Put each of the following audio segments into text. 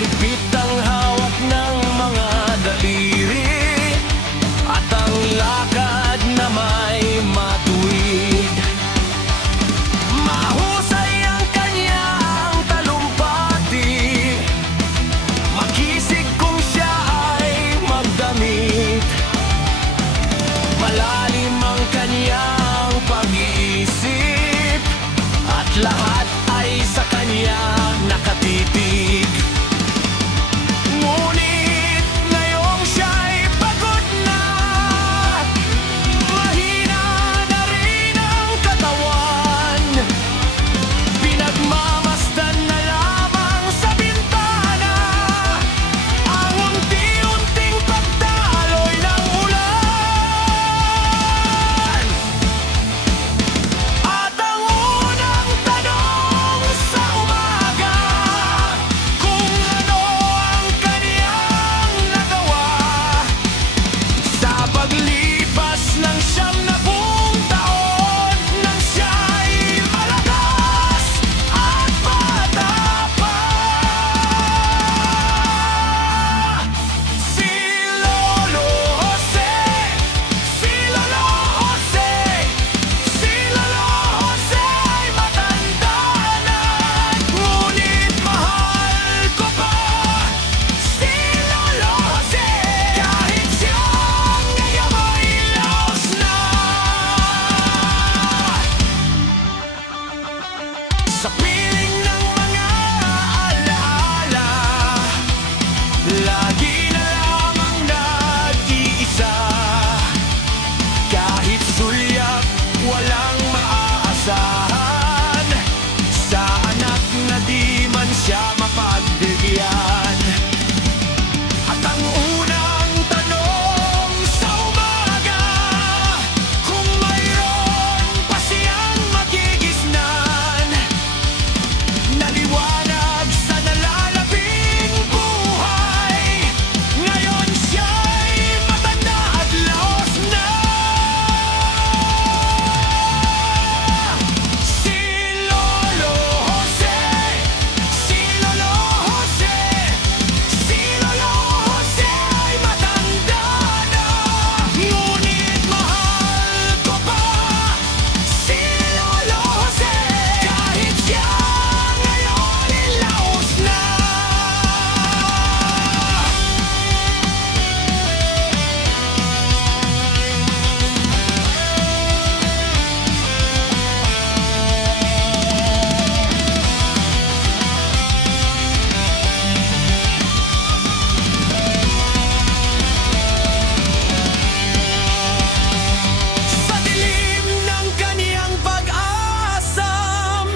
Mahigpit ang hawak ng mga daliri, at ang lakad na may matuwid. Mahusay ang kanyang talumpati, makisig kung siya ay magdamit. Malalim ang kanyang pag-iisip, at lahat ay sa kanya nakatitig. Ngunit ngayong siya'y pagod na, mahina na rin ang katawan, pinagmamasdan na lamang sa bintana ang unti-unting pagdaloy ng ulan. At ang unang tanong sa umaga, kung ano ang kaniyang nagawa sa paglipas ng 90 taon nang siya'y malakas at bata pa. Si Lolo Jose, si Lolo Jose, si Lolo Jose ay matanda na, ngunit mahal ko pa si Lolo Jose, kahit siyang ngayon ay laos na. Sa piling ng mga alaala, lagi na lamang nag-iisa. Kahit sulyap, walang maaasahan sa anak na di man siya mapagbigyan. At ang unang tanong sa umaga, kung mayroon pa siyang magigisnan, naliwanag sa nalalabing buhay, ngayon siya'y matanda at laos na. Si Lolo Jose, si Lolo Jose, si Lolo Jose ay matanda na, ngunit mahal ko pa si Lolo Jose, kahit siya ngayon ay laos na. Sa dilim ng kaniyang pag-asam,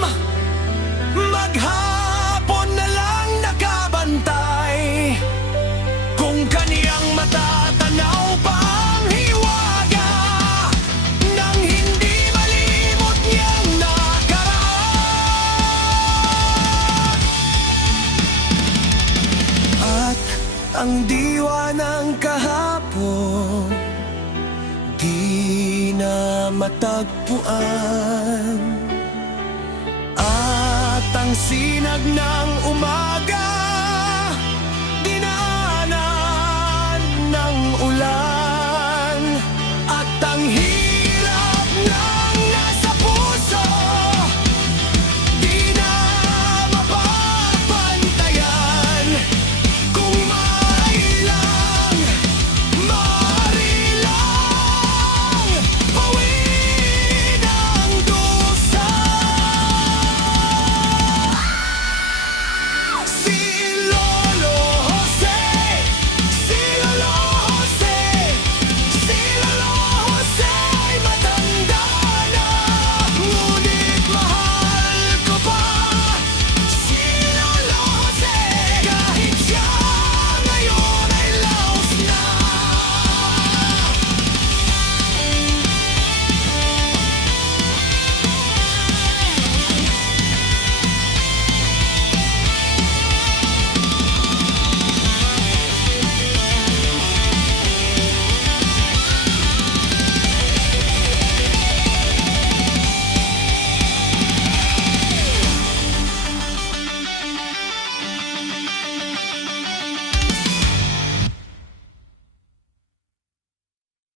maghapon na lang nakabantay, kung kaniyang matatanaw pa ang hiwaga nang hindi malimot niyang nakaraan. At ang diwa ng kahapon di na matagpuan, at ang sinag ng umaga